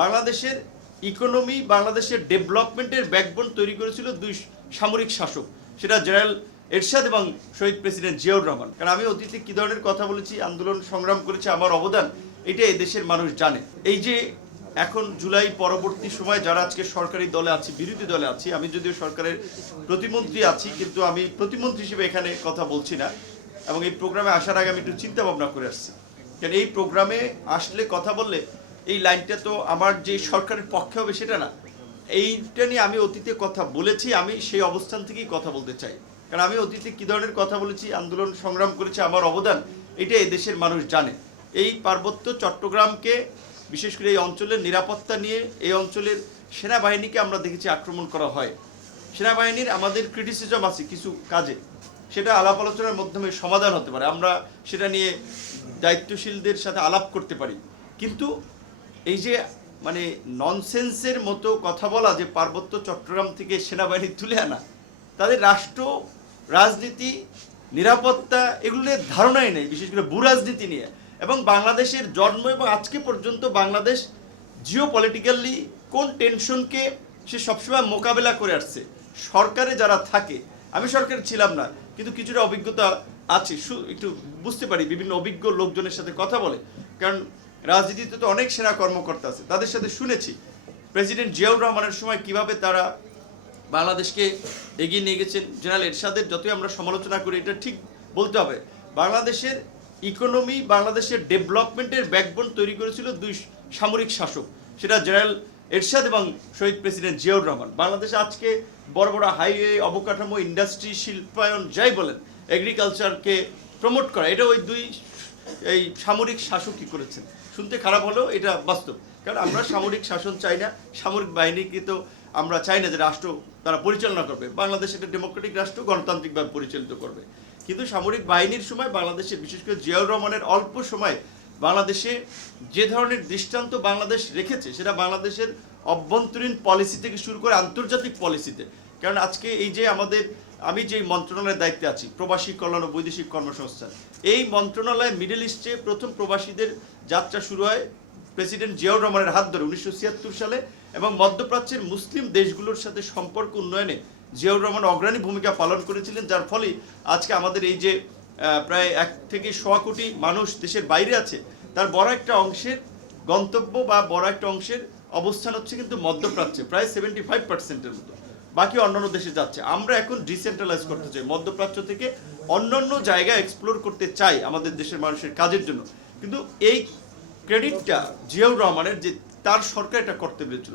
বাংলাদেশের ইকোনমি, বাংলাদেশের ডেভেলপমেন্টের ব্যাকবোন তৈরি করেছিল দুই সামরিক শাসক, সেটা জেনারেল এরশাদ এবং শহীদ প্রেসিডেন্ট জিয়াউর রহমান। কারণ আমি অতীতে কী ধরনের কথা বলেছি, আন্দোলন সংগ্রাম করেছি, আমার অবদান এটা দেশের মানুষ জানে। এই যে এখন জুলাই পরবর্তী সময় যারা আজকে সরকারি দলে আছি, বিরোধী দলে আছি, আমি যদিও সরকারের প্রতিমন্ত্রী আছি, কিন্তু আমি প্রতিমন্ত্রী হিসেবে এখানে কথা বলছি না। এবং এই প্রোগ্রামে আসার আগে আমি একটু চিন্তা ভাবনা করে আসছি, কারণ এই প্রোগ্রামে আসলে কথা বললে এই লাইনটা তো আমার যে সরকারের পক্ষে হবে সেটা না। এইটা নিয়ে আমি অতীতে কথা বলেছি, আমি সেই অবস্থান থেকেই কথা বলতে চাই। কারণ আমি অতীতে কী ধরনের কথা বলেছি, আন্দোলন সংগ্রাম করেছি, আমার অবদান এটা দেশের মানুষ জানে। এই পার্বত্য চট্টগ্রামকে, বিশেষ করে এই অঞ্চলের নিরাপত্তা নিয়ে এই অঞ্চলের সেনাবাহিনীকে আমরা দেখেছি আক্রমণ করা হয়। সেনাবাহিনীর আমাদের ক্রিটিসিজম আছে কিছু কাজে, সেটা আলাপ আলোচনার মাধ্যমে সমাধান হতে পারে, আমরা সেটা নিয়ে দায়িত্বশীলদের সাথে আলাপ করতে পারি। কিন্তু এই যে মানে ননসেন্সের মতো কথা বলা, যে পার্বত্য চট্টগ্রাম থেকে সেনাবাহিনী তুলে আনা, তাদের রাষ্ট্র, রাজনীতি, নিরাপত্তা এগুলো নিয়ে ধারণাই নেই, বিশেষ করে ভূ রাজনীতি নিয়ে। এবং বাংলাদেশের জন্ম এবং আজকে পর্যন্ত বাংলাদেশ জিও পলিটিক্যালি কোন টেনশনকে সে সবসময় মোকাবেলা করে আসছে। সরকারে যারা থাকে, আমি সরকারে ছিলাম না, কিন্তু কিছুটা অভিজ্ঞতা আছে, একটু বুঝতে পারি বিভিন্ন অভিজ্ঞ লোকজনের সাথে কথা বলে। কারণ রাজনীতিতে তো অনেক সেনা কর্মকর্তা আছে, তাদের সাথে শুনেছি প্রেসিডেন্ট জিয়াউর রহমানের সময় কিভাবে তারা বাংলাদেশকে এগিয়ে নিয়ে গেছেন। জেনারেল এরশাদের যতই আমরা সমালোচনা করি, এটা ঠিক বলতে হবে, বাংলাদেশের ইকোনমি, বাংলাদেশের ডেভেলপমেন্টের ব্যাকবোন তৈরি করেছিল দুই সামরিক শাসক, সেটা জেনারেল এরশাদ এবং শহীদ প্রেসিডেন্ট জিয়াউর রহমান। বাংলাদেশে আজকে বড় বড় হাইওয়ে, অবকাঠামো, ইন্ডাস্ট্রি, শিল্পায়ন যাই বলেন, এগ্রিকালচারকে প্রমোট করা, এটা ওই দুই এই সামরিক শাসকই করেছেন। শুনতে খারাপ হলেও এটা বাস্তব, কারণ আমরা সামরিক শাসন চাই না, সামরিক বাহিনীকে তো আমরা চাই না যে রাষ্ট্র তারা পরিচালনা করবে। বাংলাদেশ একটা ডেমোক্রেটিক রাষ্ট্র, গণতান্ত্রিকভাবে পরিচালিত করবে। কিন্তু সামরিক বাহিনীর সময় বাংলাদেশে, বিশেষ করে জিয়াউর রহমানের অল্প সময় বাংলাদেশে যে ধরনের দৃষ্টান্ত বাংলাদেশ রেখেছে, সেটা বাংলাদেশের অভ্যন্তরীণ পলিসি থেকে শুরু করে আন্তর্জাতিক পলিসিতে। কারণ আজকে এই যে আমাদের, আমি যে মন্ত্রণালয়ের দায়িত্বে আছি, প্রবাসী কল্যাণ ও বৈদেশিক কর্মসংস্থান, এই মন্ত্রণালয় মিডল ইস্টে প্রথম প্রবাসীদের যাত্রা শুরু হয় প্রেসিডেন্ট জিয়াউর রহমানের হাত ধরে 1976 সালে। এবং মধ্যপ্রাচ্যের মুসলিম দেশগুলোর সাথে সম্পর্ক উন্নয়নে জিয়াউর রহমান অগ্রণী ভূমিকা পালন করেছিলেন, যার ফলে আজকে আমাদের এই যে প্রায় 1 থেকে 1.25 কোটি মানুষ দেশের বাইরে আছে, তার বড় একটা অংশের গন্তব্য বা বড় একটা অংশের অবস্থান হচ্ছে কিন্তু মধ্যপ্রাচ্যে, প্রায় 75%-এর মতো। বাকি অন্যান্য দেশে যাচ্ছে। আমরা এখন ডিসেন্ট্রালাইজ করতে চাই, মধ্যপ্রাচ্য থেকে অন্যান্য জায়গায় এক্সপ্লোর করতে চাই আমাদের দেশের মানুষের কাজের জন্য। কিন্তু এই ক্রেডিটটা জিয়াউর রহমানের, যে তার সরকার এটা করতে পেরেছিল।